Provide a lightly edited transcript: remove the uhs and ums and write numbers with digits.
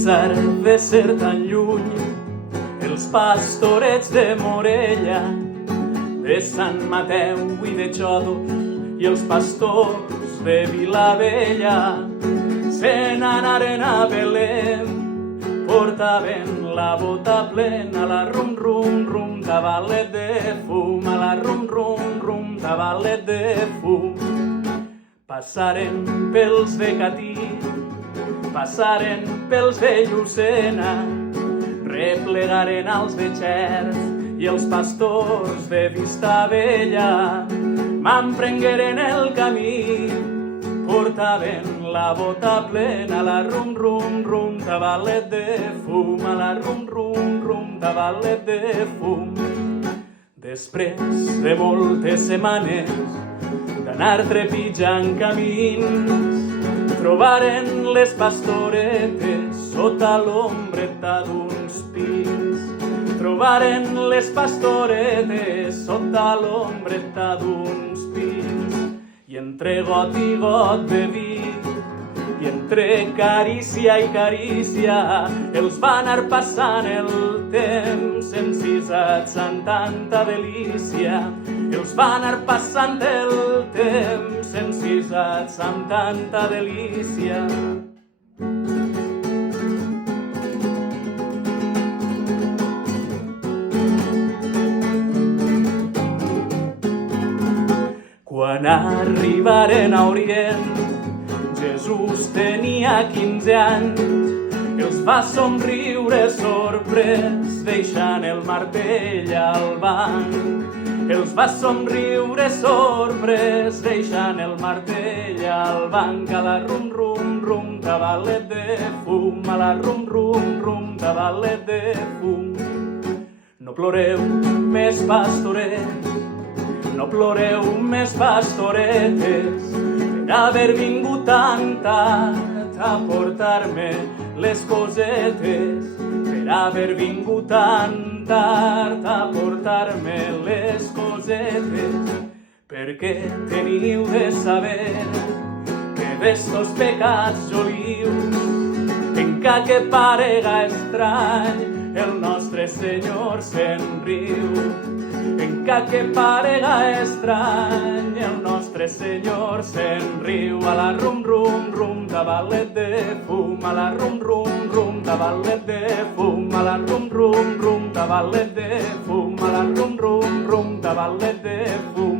pesar de ser tan lluny, els pastorets de Morella, de Sant Mateu i de Xodos, i els pastors de Vilavella se n'anaren a Belém, portaven la bota plena, la rum rum rum, tabalet de fum, a la rum rum rum, tabalet de fum. Passaren pels de Catí, passaren pels de Llucena, replegaren als de Xert i els pastors de Vistabella m'emprengueren el camí, portaven la bota plena, la rum rum rum, tabalet de fum, a la rum rum rum, tabalet de fum. Després de moltes setmanes d'anar trepitjant camins, trobaren les pastoretes sota l'ombreta d'uns pins. Trobaren les pastoretes sota l'ombreta d'uns pins. I entre got i got de vi, i entre carícia i carícia, els va anar passant el temps encisats amb tanta delícia. Els va anar passant el temps encisats amb tanta delícia. Quan arribaren a Orient, Jesús tenia 15 anys, els va somriure sorprès, deixant el martell al banc. Els va somriure sorprès, deixant el martell al banc. A la rum rum rum, tabalet de fum, a la rum rum rum, tabalet de fum. No ploreu més pastorets, no ploreu més pastoretes, per haver vingut tan tard a portar-me les cosetes, per haver vingut tan tard a portar-me les cosetes, perquè teniu de saber que d'estos pecats jolius, encara que parega estrany, el nostre Senyor se'n riu. Encara que parega estrany, el nostre Senyor se'n riu. A la rum rum rum, tabalet de fum, a la rum rum rum, tabalet de fum, a la rum rum rum, tabalet de fum, a la rum rum rum, tabalet de fum.